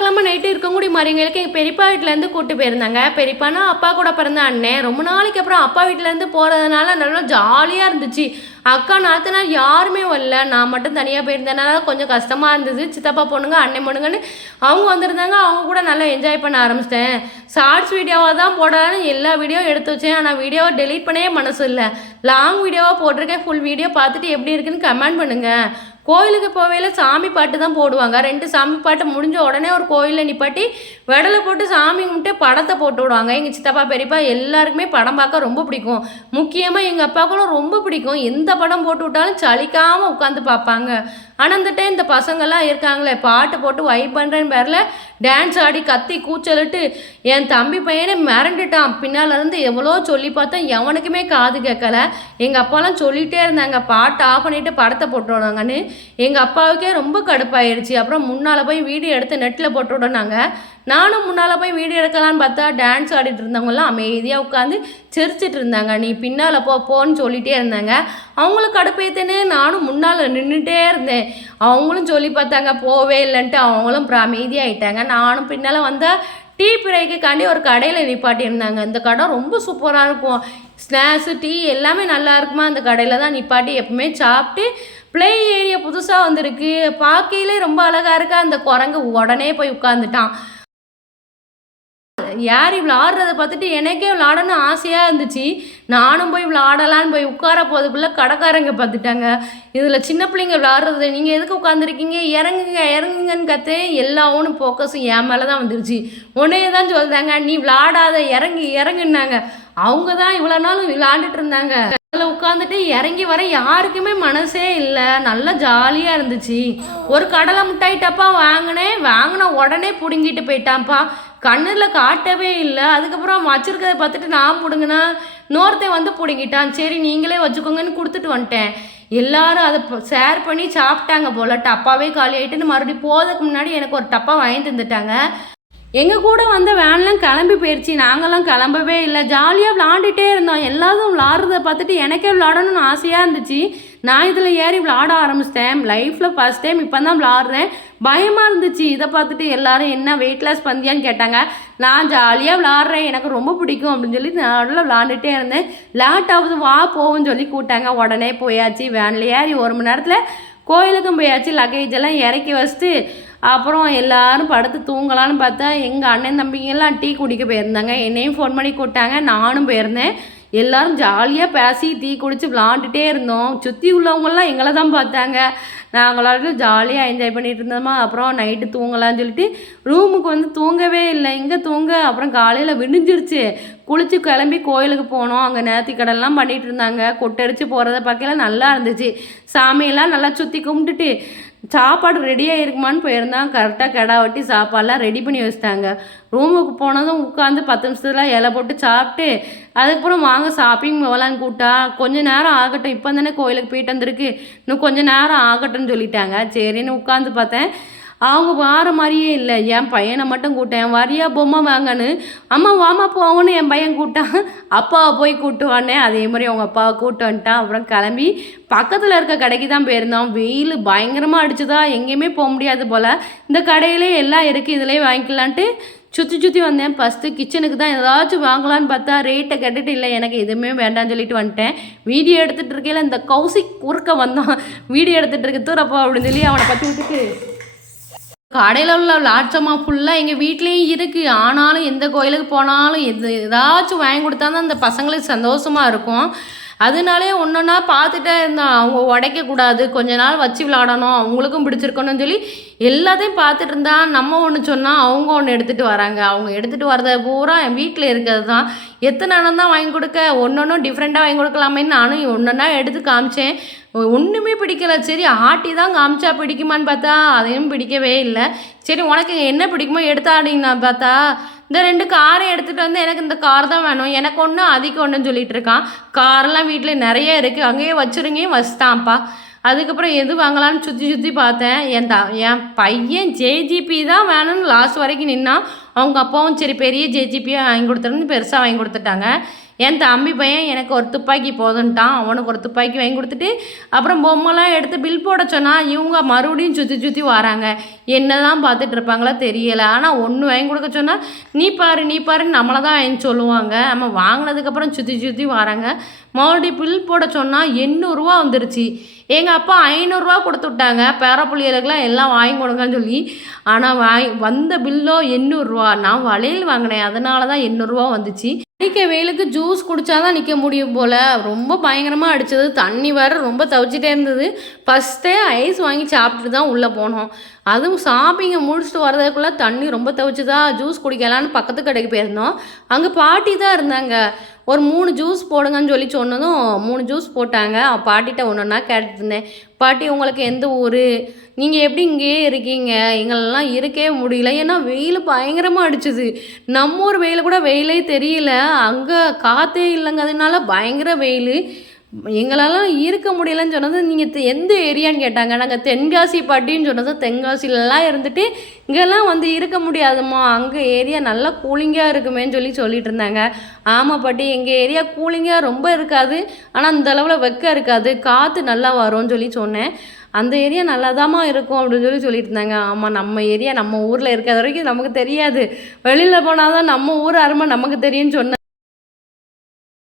கிழமை நைட்டு இருக்கக்கூடிய மாதிரிங்களுக்கு எங்கள் பெரியப்பா வீட்டிலேருந்து கூப்பிட்டு போயிருந்தாங்க. பெரியப்பானா அப்பா கூட பிறந்த அண்ணன். ரொம்ப நாளைக்கு அப்புறம் அப்பா வீட்டிலேருந்து போகிறதுனால நல்லா ஜாலியாக இருந்துச்சு. அக்கா நாத்தனார் யாருமே வரல. நான் மட்டும் தனியாக போயிருந்தனால கொஞ்சம் கஷ்டமாக இருந்தது. சித்தப்பா பொண்ணுங்க அண்ணன் பொண்ணுங்கன்னு அவங்க வந்திருந்தாங்க. அவங்க கூட நல்லா என்ஜாய் பண்ண ஆரம்பிச்சிட்டேன். ஷார்ட்ஸ் வீடியோவாக தான் போடலான்னு எல்லா வீடியோவும் எடுத்து வச்சேன். ஆனால் வீடியோவை டெலீட் பண்ணவே மனசு இல்லை. லாங் வீடியோவாக போட்டிருக்கேன். ஃபுல் வீடியோ பார்த்துட்டு எப்படி இருக்குன்னு கமெண்ட் பண்ணுங்கள். கோயிலுக்கு போவையில் சாமி பாட்டு தான் போடுவாங்க. 2 சாமி பாட்டு முடிஞ்ச உடனே ஒரு கோயிலில் நிப்பாட்டி வெடலை போட்டு சாமி கும்பிட்டு படத்தை போட்டு விடுவாங்க. எங்கள் சித்தப்பா பெரியப்பா எல்லாருக்குமே படம் பார்க்க ரொம்ப பிடிக்கும். முக்கியமாக எங்கள் அப்பாவுக்கும் ரொம்ப பிடிக்கும். எந்த படம் போட்டு விட்டாலும் சலிக்காமல் உட்காந்து பார்ப்பாங்க. ஆனால் அந்த டைம் இந்த பசங்கள்லாம் இருக்காங்களே பாட்டு போட்டு வைப் பண்ணுறேன்னு பேரில் டான்ஸ் ஆடி கத்தி கூச்சலிட்டு என் தம்பி பையனை மிரண்டுட்டான். பின்னால் இருந்து எவ்வளோ சொல்லி பார்த்தா எவனுக்குமே காது கேட்கல. எங்கள் அப்பாலாம் சொல்லிகிட்டே இருந்தாங்க பாட்டு ஆஃப் பண்ணிவிட்டு படத்தை போட்டு விடுவாங்கன்னு. எங்கள் அப்பாவுக்கே ரொம்ப கடுப்பாயிருச்சு. அப்புறம் முன்னால் போய் வீடியோ எடுத்து நெட்டில் போட்டு விடனாங்க. நானும் முன்னால் போய் வீடியோ எடுக்கலான்னு பார்த்தா டான்ஸ் ஆடிட்டு இருந்தவங்களாம் அமைதியாக உட்காந்து சிரிச்சிட்டு இருந்தாங்க. நீ பின்னால் போன்னு சொல்லிகிட்டே இருந்தாங்க. அவங்களும் கடுப்பேத்தேன்னு நானும் முன்னால் நின்றுட்டே இருந்தேன். அவங்களும் சொல்லி பார்த்தாங்க போவே இல்லைன்ட்டு. அவங்களும் அப்புறம் அமைதியாகிட்டாங்க. நானும் பின்னால் வந்தால் டீ பிரேக்குக்காண்டி ஒரு கடையில் நிப்பாட்டியிருந்தாங்க. இந்த கடை ரொம்ப சூப்பராக இருக்கும். ஸ்நாக்ஸு டீ எல்லாமே நல்லா இருக்குமா. அந்த கடையில் தான் நிப்பாட்டி எப்பவுமே சாப்பிட்டு ப்ளே ஏரியா புதுசாக வந்திருக்கு. பார்க்கையிலே ரொம்ப அழகாக இருக்கா. அந்த குரங்கு உடனே போய் உட்காந்துட்டான். யார் விளாடுறத பார்த்துட்டு எனக்கே விளாடணும்னு ஆசையாக இருந்துச்சு. நானும் போய் விளாடலான்னு போய் உட்கார போதுக்குள்ளே கடைக்காரங்க பார்த்துட்டாங்க. இதில் சின்ன பிள்ளைங்க விளாடுறது நீங்கள் எதுக்கு உட்காந்துருக்கீங்க, இறங்குங்க இறங்குங்கன்னு கற்று எல்லாவும் ஃபோக்கஸும் என் மேலே தான் வந்துருச்சு. உன்னையே தான் சொல்கிறாங்க நீ விளாடாத இறங்கி இறங்குன்னாங்க. அவங்க தான் இவ்வளோ நாள் விளாண்டுட்டு இருந்தாங்க. அதில் உட்காந்துட்டு இறங்கி வர யாருக்குமே மனசே இல்லை. நல்லா ஜாலியாக இருந்துச்சு. ஒரு கடலை மிட்டாய் டப்பா வாங்கின உடனே பிடுங்கிட்டு போயிட்டான்ப்பா. கண்ணில் காட்டவே இல்லை. அதுக்கப்புறம் வச்சுருக்கதை பார்த்துட்டு நான் பிடுங்கினா இன்னொருத்தன் வந்து பிடுங்கிட்டான். சரி நீங்களே வச்சுக்கோங்கன்னு கொடுத்துட்டு வந்துட்டேன். எல்லாரும் அதை ஷேர் பண்ணி சாப்பிட்டாங்க போல். டப்பாவே காலி ஆகிட்டுன்னு மறுபடியும் போகிறதுக்கு முன்னாடி எனக்கு ஒரு டப்பா வாங்கி தந்துட்டாங்க. எங்கள் கூட வந்த வேன்லாம் கிளம்பி போயிடுச்சு. நாங்கள்லாம் கிளம்பவே இல்லை. ஜாலியாக விளாண்டுட்டே இருந்தோம். எல்லாரும் விளாட்றத பார்த்துட்டு எனக்கே விளாடணும்னு ஆசையாக இருந்துச்சு. நான் இதில் ஏறி விளாட ஆரம்பிச்சிட்டேன். லைஃப்பில் ஃபஸ்ட் டைம் இப்போ தான் விளாட்றேன். பயமாக இருந்துச்சு. இதை பார்த்துட்டு எல்லோரும் என்ன வெயிட் லாஸ் பண்ணியான்னு கேட்டாங்க. நான் ஜாலியாக விளாட்றேன் எனக்கு ரொம்ப பிடிக்கும் அப்படின்னு சொல்லி நல்லா விளாண்டுட்டே இருந்தேன். லேட் ஆகுது வா போகும்னு சொல்லி கூப்பிட்டாங்க. உடனே போயாச்சு. வேனில் ஏறி 1 மணி நேரத்தில் கோயிலுக்கும் போயாச்சு. லக்கேஜ் எல்லாம் இறக்கி வச்சுட்டு அப்புறம் எல்லோரும் படுத்து தூங்கலான்னு பார்த்தா எங்கள் அண்ணன் தம்பிங்கெல்லாம் டீ குடிக்க போயிருந்தாங்க. என்னையும் ஃபோன் பண்ணி கூப்பிட்டாங்க. நானும் போயிருந்தேன். எல்லோரும் ஜாலியாக பேசி டீ குடித்து விளாண்டுட்டே இருந்தோம். சுற்றி உள்ளவங்களாம் எங்களை தான் பார்த்தாங்க. நாங்களாம் ஜாலியாக என்ஜாய் பண்ணிகிட்டு இருந்தோமா. அப்புறம் நைட்டு தூங்கலான்னு சொல்லிட்டு ரூமுக்கு வந்து தூங்கவே இல்லை. இங்கே தூங்க அப்புறம் காலையில் விடிஞ்சிருச்சு. குளித்து கிளம்பி கோயிலுக்கு போனோம். அங்கே நேர்த்திக்கடன்லாம் பண்ணிகிட்டு இருந்தாங்க. கொட்டடிச்சு போகிறத பார்க்கல நல்லா இருந்துச்சு. சாமியெல்லாம் நல்லா சுற்றி கும்பிட்டுட்டு சாப்பாடு ரெடியாக இருக்குமான்னு போயிருந்தான். கரெக்டாக கிடா வெட்டி சாப்பாடெலாம் ரெடி பண்ணி வச்சுட்டாங்க. ரூமுக்கு போனதும் உட்காந்து 10 நிமிஷத்தில் இலை போட்டு சாப்பிட்டு அதுக்கப்புறம் வாங்க ஷாப்பிங் போகலான்னு கூப்பிட்டா கொஞ்சம் நேரம் ஆகட்டும், இப்போ தானே கோயிலுக்கு போயிட்டு வந்திருக்கு, இன்னும் கொஞ்சம் நேரம் ஆகட்டும்னு சொல்லிட்டாங்க. சரின்னு உட்காந்து பார்த்தேன். அவங்க வார மாதிரியே இல்லை. என் பையனை மட்டும் கூட்டேன். வரியா பொம்மை வாங்கன்னு. அம்மா வாமா போவோன்னு என் பையன் கூட்டான். அப்பாவை போய் கூப்பிட்டு வானேன். அதே மாதிரி அவங்க அப்பாவை கூப்பிட்டு வந்துட்டான். அப்புறம் கிளம்பி பக்கத்தில் இருக்க கடைக்கு தான் போயிருந்தோம். வெயில் பயங்கரமாக அடிச்சுதா எங்கேயுமே போக முடியாது போல். இந்த கடையிலே எல்லாம் இருக்குது, இதிலே வாங்கிக்கலான்ட்டு சுற்றி வந்தேன். ஃபஸ்ட்டு கிச்சனுக்கு தான் ஏதாச்சும் வாங்கலான்னு பார்த்தா ரேட்டை கேட்டுட்டு இல்லை எனக்கு எதுவுமே வேண்டாம்னு சொல்லிட்டு வந்துட்டேன். வீடியோ எடுத்துகிட்டு இருக்கையில் இந்த கௌசிக் குறுக்க வந்தான். வீடியோ எடுத்துகிட்டு இருக்க தூரப்பா அப்படின்னு சொல்லி அவனை பற்றி விட்டுட்டு கடையில் உள்ள லாட்சமாக ஃபுல்லாக எங்கள் வீட்லேயும் இருக்குது. ஆனாலும் எந்த கோயிலுக்கு போனாலும் ஏதாச்சும் வாங்கி கொடுத்தா தான் அந்த பசங்களுக்கு சந்தோஷமாக இருக்கும். அதனாலே ஒன்றா பார்த்துட்டே இருந்தான். அவங்க உடைக்கக்கூடாது, கொஞ்ச நாள் வச்சு விளாடணும், அவங்களுக்கும் பிடிச்சிருக்கணும்னு சொல்லி எல்லாத்தையும் பார்த்துட்டு இருந்தா. நம்ம ஒன்று சொன்னால் அவங்க ஒன்று எடுத்துகிட்டு வராங்க. அவங்க எடுத்துகிட்டு வரத பூரா என் வீட்டில் இருக்கிறது தான். எத்தனை நேரம் தான் வாங்கி கொடுக்க, ஒன்றொன்றும் டிஃப்ரெண்ட்டாக வாங்கி கொடுக்கலாமேன்னு நானும் ஒன்றா எடுத்து காமிச்சேன். ஒன்றுமே பிடிக்கலை. சரி ஆட்டி தான் காமிச்சா பிடிக்குமான்னு பார்த்தா அதையும் பிடிக்கவே இல்லை. சரி உனக்கு என்ன பிடிக்குமோ எடுத்தாடிங்கண்ணா பார்த்தா இந்த 2 காரை எடுத்துகிட்டு வந்து எனக்கு இந்த கார் தான் வேணும், எனக்கு ஒன்று அதுக்கு ஒன்றுன்னு சொல்லிட்டு இருக்கான். காரெல்லாம் வீட்டில் நிறைய இருக்குது, அங்கேயே வச்சுருங்க வச்சுட்டான்ப்பா. அதுக்கப்புறம் எது வாங்கலான்னு சுற்றி பார்த்தேன். என் பையன் JGP தான் வேணும்னு லாஸ்ட் வரைக்கும் நின்னான். அவங்க அப்பாவும் சரி பெரிய ஜேஜிபியாக வாங்கி கொடுத்துருன்னு பெருசாக வாங்கி கொடுத்துட்டாங்க. என் தம்பி பையன் எனக்கு ஒரு துப்பாக்கி போதுன்ட்டான். அவனுக்கு ஒரு துப்பாக்கி வாங்கி கொடுத்துட்டு அப்புறம் பொம்மைலாம் எடுத்து பில் போட சொன்னால் இவங்க மறுபடியும் சுற்றி சுற்றி வராங்க. என்ன தான் பார்த்துட்டு இருப்பாங்களா தெரியலை. ஆனால் ஒன்று வாங்கி கொடுக்க சொன்னால் நீ பாருன்னு நம்மளை தான் வாங்கி சொல்லுவாங்க. நம்ம வாங்கினதுக்கப்புறம் சுற்றி சுற்றி வராங்க. மறுபடியும் பில் போட சொன்னால் 800 வந்துருச்சு. எங்கள் அப்பா 500 கொடுத்து விட்டாங்க பேரப்புள்ளிகளுக்கெல்லாம் எல்லாம் வாங்கி கொடுங்கன்னு சொல்லி. ஆனால் வந்த பில்லோ 800. நான் வளையல் வாங்கினேன், அதனால தான் 800 வந்துச்சு. அடிக்க வெயிலுக்கு ஜூஸ் குடித்தா தான் நிற்க முடியும் போல். ரொம்ப பயங்கரமாக அடித்தது. தண்ணி வேறு ரொம்ப தவிச்சிட்டே இருந்தது. ஃபஸ்ட்டே ஐஸ் வாங்கி சாப்பிட்டுட்டு தான் உள்ளே போனோம். அதுவும் ஷாப்பிங்கை முடிச்சுட்டு வரதுக்குள்ளே தண்ணி ரொம்ப தவிச்சுதா. ஜூஸ் குடிக்கலான்னு பக்கத்து கடைக்கு போயிருந்தோம். அங்கே பாட்டி தான் இருந்தாங்க. ஒரு 3 ஜூஸ் போடுங்கன்னு சொல்லி சொன்னதும் 3 ஜூஸ் போட்டாங்க. பாட்டிகிட்ட ஒன்றுன்னா கேட்டுட்டு இருந்தேன். பாட்டி உங்களுக்கு எந்த ஊர், நீங்கள் எப்படி இங்கேயே இருக்கீங்க, எங்களெல்லாம் இருக்கவே முடியல. ஏன்னா வெயில் பயங்கரமாக அடிச்சுது. நம்ம ஊர் வெயில் கூட வெயிலே தெரியல, அங்கே காற்றே இல்லைங்கிறதுனால பயங்கர வெயில். எங்களால் இருக்க முடியலன்னு சொன்னது. நீங்கள் எந்த ஏரியான்னு கேட்டாங்க. நாங்கள் தென்காசி பாட்டின்னு சொன்னது. தென்காசிலலாம் இருந்துட்டு இங்கெல்லாம் வந்து இருக்க முடியாதும்மா, அங்கே ஏரியா நல்லா கூலிங்காக இருக்குமேன்னு சொல்லிட்டு இருந்தாங்க. ஆமாம் பாட்டி, எங்கள் ஏரியா கூலிங்காக ரொம்ப இருக்காது, ஆனால் அந்த அளவில் வெக்க இருக்காது, காற்று நல்லா வரும்னு சொன்னேன். அந்த ஏரியா நல்லாதாம்மா இருக்கும் அப்படின்னு சொல்லிட்டு இருந்தாங்க. ஆமாம், நம்ம ஏரியா நம்ம ஊரில் இருக்கிற வரைக்கும் நமக்கு தெரியாது, வெளியில் போனால் தான் நம்ம ஊர் அருமை நமக்கு தெரியும்னு சொன்னேன்.